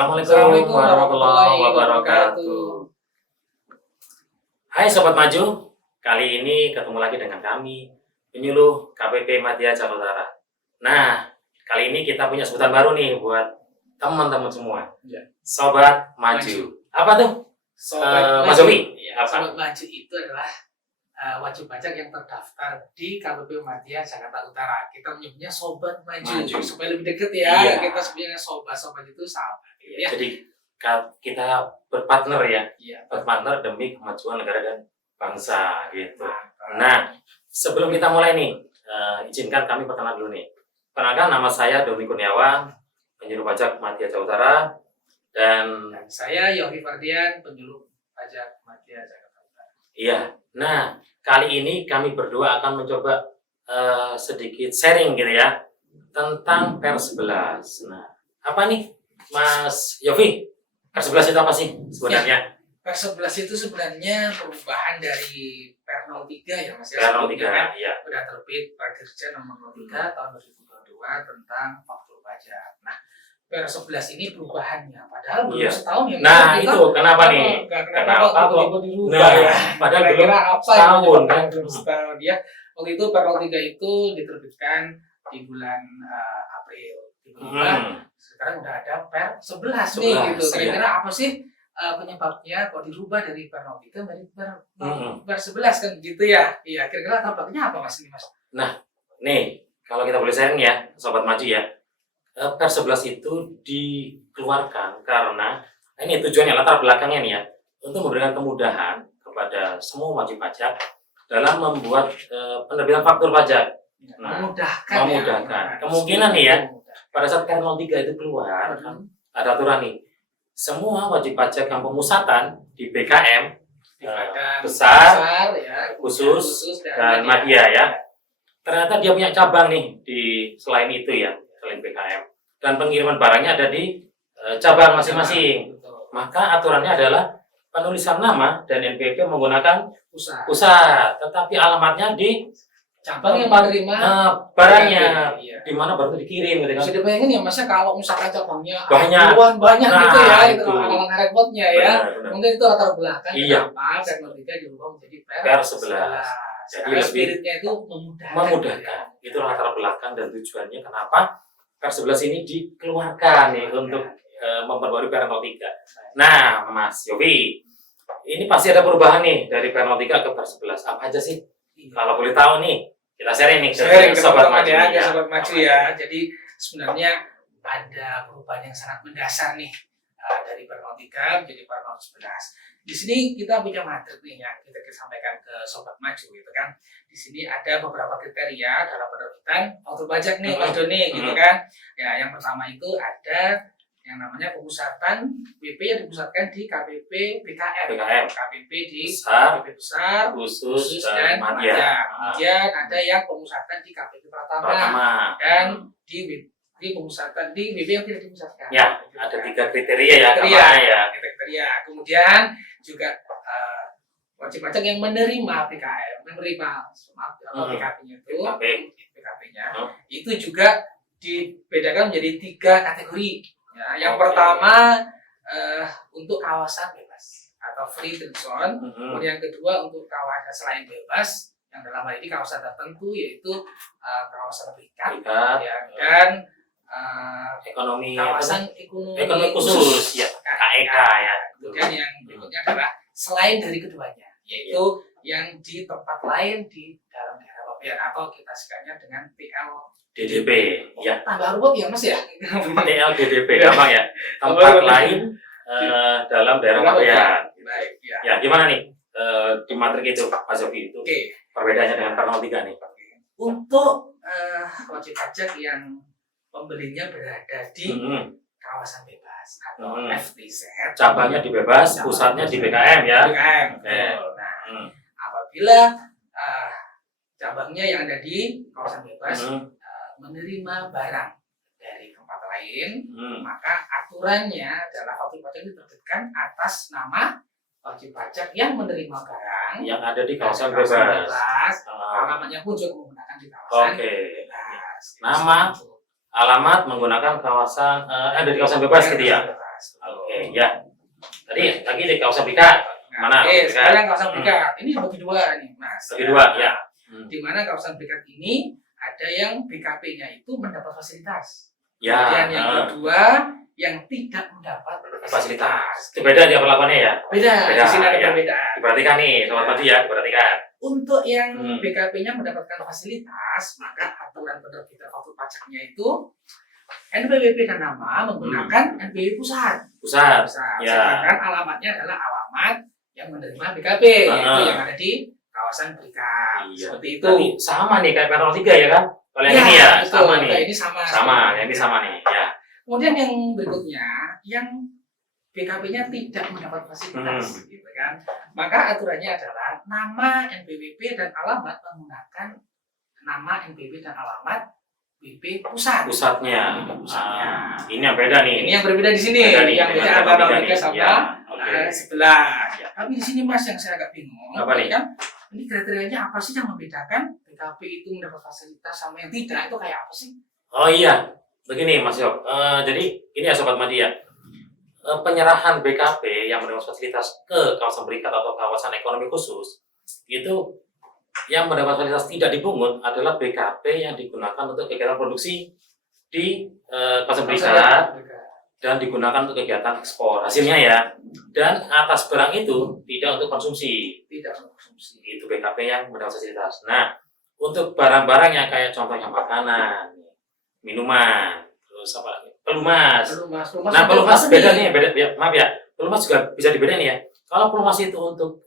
Assalamualaikum warahmatullahi wabarakatuh. Hai Sobat Maju, kali ini ketemu lagi dengan kami, penyuluh KPP Madya Jakarta Utara. Nah, kali ini kita punya sebutan baru nih buat teman-teman semua. Ya. Sobat Maju. Apa tuh? Mas Zobi? Sobat Maju itu adalah wajib pajak yang terdaftar di KPP Madya Jakarta Utara. Kita menyebutnya Sobat Maju. Supaya lebih deket ya. Iya. Kita sebenarnya sobat itu sahabat. Ya. Jadi kita berpartner ya. Iya. Berpartner demi kemajuan negara dan bangsa gitu. Nah, sebelum kita mulai nih, izinkan kami perkenalan dulu nih. Perkenalkan, nama saya Doni Kurniawan, penyuluh pajak Madya Jakarta Utara, dan saya Yogi Fardian, penyuluh pajak Madya Jakarta Utara. Iya. Nah, kali ini kami berdua akan mencoba sedikit sharing gitu ya tentang Per11. Nah, apa nih, Mas Yofi? Per11 itu apa sih sebenarnya? Per11 itu sebenarnya perubahan dari Per 03 ya Mas ya. Per 03, iya. Sudah terbit Prakerja nomor 03 tahun 2022 tentang faktur pajak. Nah, Per11 ini perubahannya, padahal belum setahun ya. Nah, itu kenapa nih? Kenapa kok dirubah ya? Padahal belum kira-kira apa setahun kan? Belum setahun ya. Waktu itu Per 03 itu diterbitkan di bulan April. Sekarang udah ada Per 11 nih gitu. Kira-kira apa sih penyebabnya kok dirubah dari Per 03 menjadi Per 11 kan gitu ya? Iya, kira-kira tampaknya apa Mas ini Mas? Nah, nih kalau kita boleh sharing ya, Sobat Maju ya. Per 11 itu dikeluarkan karena ini tujuannya, latar belakangnya nih ya, untuk memberikan kemudahan kepada semua wajib pajak dalam membuat penerbitan faktur pajak. Nah, memudahkan. Kemungkinan nih ya, pada saat Per 03 itu keluar, ada aturan nih, semua wajib pajak yang pemusatan di BKM, besar ya, khusus dan Madya ya, ternyata dia punya cabang nih di selain itu ya, selain BKM, dan pengiriman barangnya ada di cabang masing-masing. Maka aturannya adalah penulisan nama dan NPWP menggunakan pusat, tetapi alamatnya di cabang yang menerima barangnya, di mana baru dikirim gitu kan. Bisa dibayangin ya Mas, kalau misalkan cabangnya banyak gitu ya, itu itu alangkah repotnya ya. Mungkin itu latar belakang kenapa Per 03 dirubah menjadi Per 11. Jadi lebih spiritnya itu memudahkan. Itu latar belakang dan tujuannya kenapa Per 11 ini dikeluarkan nih untuk memperbarui Per 03. Nah, Mas Yofi, ini pasti ada perubahan nih dari Per 03 ke Per 11. Apa aja sih? Kalau boleh tahu nih, kita sharing nih ke Sobat Maju ya. Sobat Maju ya. Jadi sebenarnya ada perubahan yang sangat mendasar nih dari Per 03 menjadi Per 11. Di sini kita punya materi nih yang kita sampaikan ke Sobat Maju gitu kan. Di sini ada beberapa kriteria dalam penerbitan faktur pajak nih Mas Doni gitu kan. Ya, yang pertama itu ada yang namanya pemusatan BP yang dipusatkan di KPP BKM. KPP di KPP besar, khusus dan Madya. Kemudian ada yang pemusatan di KPP Pratama dan di pemusatan di BP yang tidak dipusatkan. Ya, ada 3 kriteria ya. Kriteria. Kemudian juga wajib pajak yang menerima PKM, PKP-nya itu, PKP-nya itu juga dibedakan menjadi 3 kategori. Ya, yang pertama untuk kawasan bebas atau free trade zone. Kemudian yang kedua untuk kawasan selain bebas, yang dalam hal ini kawasan tertentu yaitu kawasan berikat ya, dan kawasan ekonomi khusus ya, KEK ya. Kemudian yang berikutnya adalah selain dari keduanya, yaitu yang di tempat lain di dalam daerah bagian atau kita singkatnya dengan TLDDP ya. Tambah ruwet ya Mas ya. TLDDP gampang ya. Tempat lain dalam daerah bagian. Baik ya. Ya, gimana nih di materi itu Mas Yofi itu? Perbedaannya dengan Per 03 nih. Untuk wajib pajak yang pembelinya berada di kawasan bebas atau FTZ, cabangnya di bebas, pusatnya di BKM ya. BKM. Nah, apabila cabangnya yang ada di kawasan bebas menerima barang dari tempat lain, maka aturannya adalah wajib pajak diterbitkan atas nama wajib pajak yang menerima barang yang ada di kawasan bebas. Alamatnya pun juga menggunakan di kawasan bebas. Nama, alamat menggunakan kawasan ada di kawasan bebas gitu ya. Oke, ya. Tadi lagi di kawasan berikat. Mana? Oke, Berikat. sekarang kawasan berikat. Ini bagi dua nih, Mas. Bagi dua, ya. Di mana kawasan berikat ini ada yang BKP-nya itu mendapat fasilitas. Ya. Kemudian yang kedua yang tidak mendapat Fasilitas. Itu beda dia perlakuannya ya. Beda. Beda, Di sini ada ya. perbedaan. Diperhatikan nih, sobat maju ya, diperhatikan. Untuk yang Hmm. BKP-nya mendapatkan fasilitas, maka aturan penerbitan faktur pajaknya itu NPWP dan nama menggunakan NPWP pusat. Pusat. Ya. Sedangkan alamatnya adalah alamat yang menerima BKP, yaitu yang ada di kawasan berikat. Iya. Seperti itu. Tadi sama nih kayak panel 3 ya kan? Kalau yang ini ya, betul. sama Nah, nih. ini sama. Sama, yang ini sama nih. Ya. Kemudian yang berikutnya, yang BKP-nya tidak mendapat fasilitas, gitu kan? Maka aturannya adalah nama NPWP dan alamat menggunakan nama NPWP dan alamat BP pusat. Pusatnya. Pusatnya. Ini yang beda nih. Ini yang berbeda di sini, Beda nih, yang dengan beda panel antara 3 tiga nih. sama Ya. Oke. sebelah. Ya. Tapi di sini Mas yang saya agak bingung, Apa nih? kan? Ini kriterianya apa sih yang membedakan BKP itu mendapat fasilitas sama yang tidak? Itu kayak apa sih? Oh iya, begini Mas Yob. Jadi ini ya Sobat Madi ya. Penyerahan BKP yang mendapat fasilitas ke kawasan berikat atau kawasan ekonomi khusus itu yang mendapat fasilitas tidak dipungut adalah BKP yang digunakan untuk kegiatan produksi di kawasan berikat dan digunakan untuk kegiatan ekspor hasilnya ya, dan atas barang itu tidak untuk konsumsi. Tidak mengkonsumsi. Itu BKP yang mendapat fasilitas. Nah, untuk barang-barang yang kayak contohnya makanan, minuman, terus apa lagi? Pelumas. Nah, pelumas beda nih, beda ya, maaf ya. Pelumas juga bisa dibedain ya. Kalau pelumas itu untuk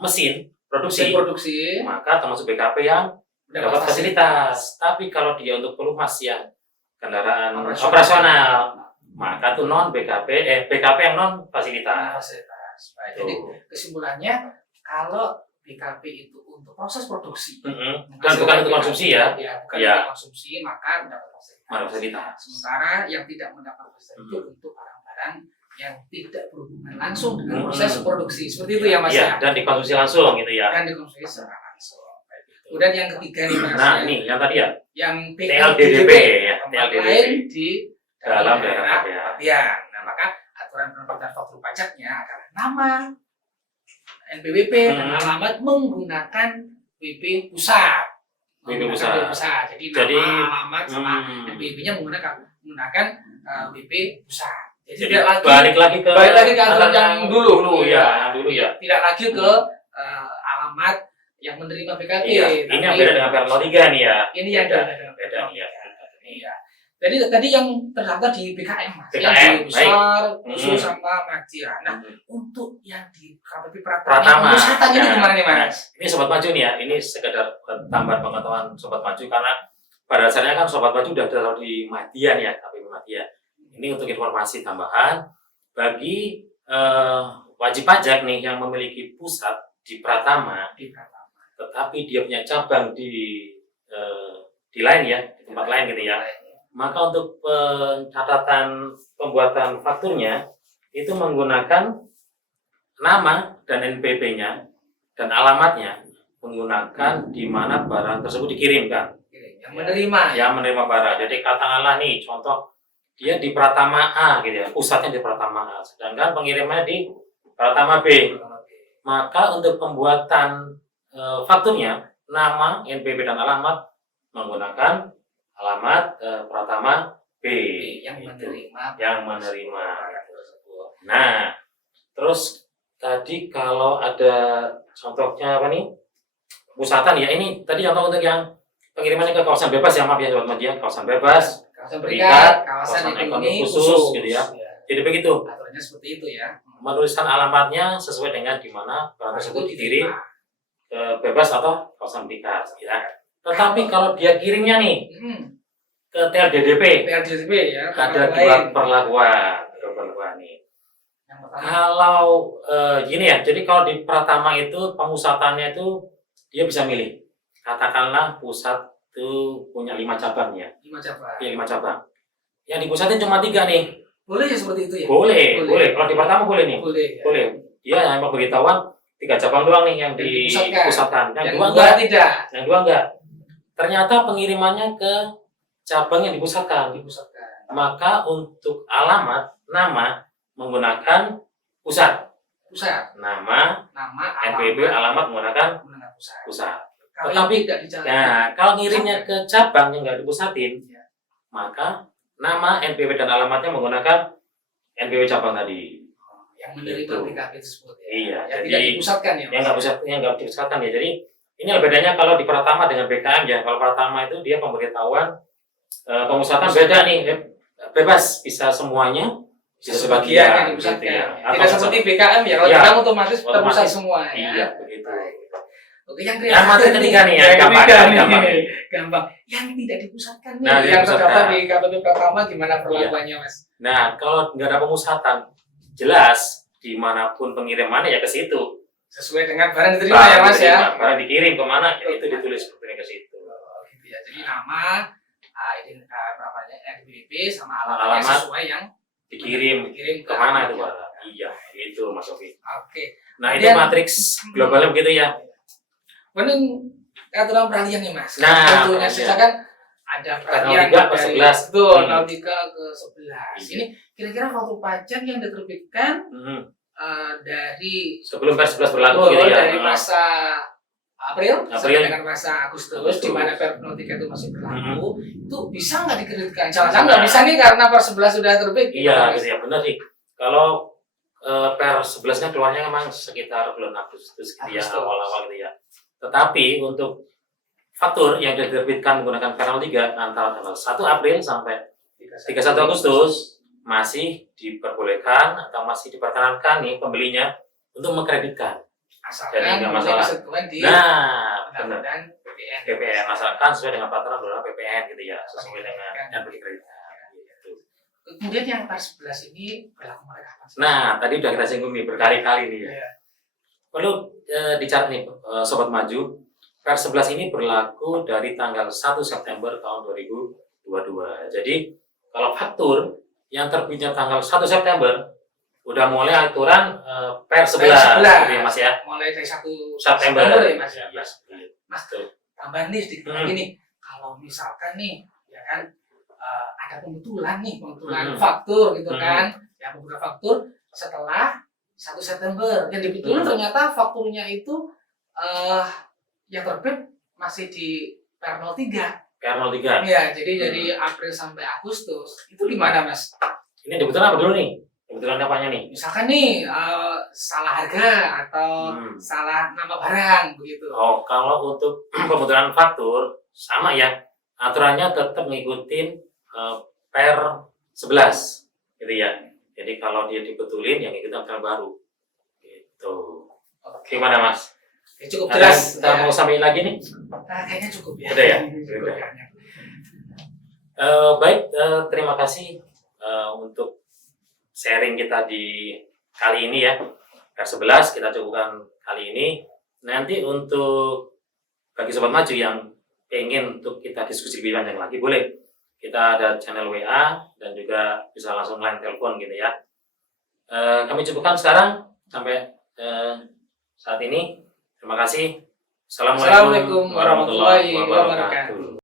mesin produksi, maka termasuk BKP yang mendapat fasilitas. Tapi kalau dia untuk pelumas yang kendaraan operasional, maka itu non BKP, BKP yang non fasilitas. Baik, jadi kesimpulannya kalau BKP itu untuk proses produksi dan bukan untuk konsumsi ya. Bukan Ya. untuk konsumsi, maka mendapat Fasilitas. Sementara yang tidak mendapat fasilitas itu untuk barang-barang yang tidak berhubungan langsung dengan proses produksi. Seperti itu ya Mas ya. Dan dikonsumsi langsung gitu ya. Dan dikonsumsi secara langsung. Kemudian yang ketiga nih Mas. Nah, ini yang tadi ya. Yang TLDDP ya, TLDDP lain di dalam daerah pabean. Nah, maka aturan penerbitan faktur pajaknya adalah nama NPWP dan alamat menggunakan WP pusat. WP pusat. Jadi nama, alamat sama NPWP-nya menggunakan WP pusat. Jadi balik lagi ke aturan yang dulu ya. Tidak lagi ke alamat yang menerima BKP. Iya, ini yang beda dengan PRL 3 nih ya. Ini yang beda nih ya. Iya. Jadi tadi yang terdaftar di BKM Mas, yang di besar, khusus sama Magdia. Nah, untuk yang di KPP Pratama, pemusatannya ini gimana nih Mas? Ini Sobat Maju nih ya, ini sekedar tambahan pengetahuan Sobat Maju karena pada dasarnya kan Sobat Maju udah tahu di Madya nih ya, KPP Madya. Ini untuk informasi tambahan bagi wajib pajak nih yang memiliki pusat di Pratama, tetapi dia punya cabang di lain ya, di tempat lain gitu ya. Maka untuk pencatatan pembuatan fakturnya itu menggunakan nama dan NPP-nya dan alamatnya menggunakan di mana barang tersebut dikirimkan. Yang menerima barang. Jadi katakanlah nih contoh dia di Pratama A gitu ya, pusatnya di Pratama A, sedangkan pengirimannya di Pratama B. Maka untuk pembuatan fakturnya nama, NPP dan alamat menggunakan alamat Pratama B yang menerima tersebut. Nah, terus tadi kalau ada contohnya apa nih? Pusatan ya, ini tadi contoh untuk yang pengirimannya ke kawasan bebas ya, maaf ya Sobat Maju, kawasan bebas, kawasan berikat, kawasan ekonomi khusus gitu ya. Jadi begitu. Aturannya seperti itu ya. Menuliskan alamatnya sesuai dengan di mana barang tersebut dikirim ke bebas atau kawasan berikat ya. Tetapi kalau dia kirimnya nih ke TLDDP ya, ada dua perlakuan nih. Kalau gini ya, jadi kalau di Pratama itu pemusatannya itu dia bisa milih. Katakanlah pusat itu punya 5 cabang ya. 5 cabang. Iya, 5 cabang. Yang dipusatin cuma 3 nih. Boleh ya seperti itu ya? Boleh. Kalau di Pratama boleh nih. Boleh. Dia hanya pemberitahuan 3 cabang doang nih yang dipusatkan. Yang dua tidak. Yang dua enggak. Ternyata pengirimannya ke cabang yang dipusatkan. Maka untuk alamat, nama, menggunakan pusat. Nama, NPWP, alamat menggunakan pusat. Kalau Tetapi, tidak dijalankan, Nah, kalau ngirimnya ke cabang yang nggak dipusatin, Ya. maka nama, NPWP dan alamatnya menggunakan NPWP cabang tadi. yang menerima Gitu. BKP tersebut ya. Iya, Yang jadi tidak dipusatkan ya. yang nggak dipusatkan ya. Jadi ini bedanya kalau di Pratama dengan BKM ya. Kalau Pratama itu dia pemberitahuan, pemusatan beda nih, bebas bisa semuanya, bisa sebagian yang sebagian dipusatkan. gitu ya. Tidak seperti BKM ya. Kalau Ya, BKM otomatis terpusat otomatis. semua ya. Iya, begitu. Oke, yang Yang materi ketiga nih, yang gampang, gampang. Yang tidak dipusatkan nih, Nah, yang dipusatkan. terdaftar di KPP Pratama gimana perlakuannya, Mas? Nah, kalau nggak ada pemusatan, jelas dimanapun pengirimannya ya ke situ. Sesuai dengan barang diterima ya, Mas ya. Barang dikirim kemana, ya itu ditulis seperti ke situ. Gitu ya. Jadi nama, NPWP sama alamatnya Alamat sesuai yang Dikirim ke kemana itu barang? Iya, itu Mas Sofi. Oke. Nah, itu Kemudian- matriks globalnya begitu ya. Mending aturan peralihan nih, Mas. Nah, tentunya peralihan. sisa kan ada peralihan 03 ke dari 11. Betul, Hmm. 03 ke 11. Iya. Ini kira-kira waktu pajak yang diterbitkan Mhm. dari Sebelum Pers 11 berlaku gitu ya. dari masa April April. sampai dengan masa Agustus, Agustus. di mana Perpres 03 itu masih berlaku, itu bisa nggak dikreditkan? Jangan-jangan nggak bisa nih karena per 11 sudah terbit. Iya, Gimana, Mas? gitu ya, benar sih. Kalau per 11-nya keluarnya memang sekitar bulan Agustus gitu ya, Agustus. awal-awal gitu ya. Tetapi untuk faktur yang diterbitkan menggunakan kanal 3 antara tanggal 1 April sampai 31 Agustus masih diperbolehkan atau masih diperkenankan nih pembelinya untuk mengkreditkan. Asalkan Jadi nggak mempunyai masalah. kesentuhan di Nah, benar. undang-undang PPN. PPN asalkan sesuai dengan peraturan undang PPN gitu ya, sesuai dengan yang dikreditkan gitu. Kemudian yang per 11 ini berlaku mulai kapan sih? Nah, tadi udah kita singgung nih berkali-kali nih ya. Iya. Perlu dicatat nih, Sobat Maju, per 11 ini berlaku dari tanggal 1 September tahun 2022. Jadi, kalau faktur yang terbitnya tanggal 1 September, udah mulai aturan per 11, gitu ya Mas ya. Mulai dari 1 September ya, Mas ya. Iya, Mas, betul. tambahan nih sedikit Hmm. lagi nih. Kalau misalkan nih, ya kan, ada pembetulan Hmm. faktur gitu Hmm. kan, yang pembetulan faktur setelah 1 September. Yang dibetulin ternyata fakturnya itu yang terbit masih di per 03. PR03. Iya, jadi dari April sampai Agustus. Itu gimana, Mas? Ini kebetulan apa dulu nih? Kebetulan apanya nih? Misalkan nih salah harga atau salah nama barang begitu. Oh, kalau untuk pembetulan faktur sama ya. Aturannya tetap ngikutin per 11 gitu ya. Jadi kalau dia dibetulin yang ngikutin aturan baru. Gitu. Gimana Mas? Ya, cukup Ada jelas. kita mau sampaikan lagi nih? Kayaknya cukup ya. Udah ya? Cukup Udah. kayaknya. Baik, terima kasih untuk sharing kita di kali ini ya. Per 11 kita cukupkan kali ini. Nanti untuk bagi Sobat Maju yang ingin untuk kita diskusi lebih panjang lagi, boleh. Kita ada channel WA dan juga bisa langsung line telepon gitu ya. Kami cukupkan sekarang sampai saat ini. Terima kasih. Assalamualaikum warahmatullahi wabarakatuh.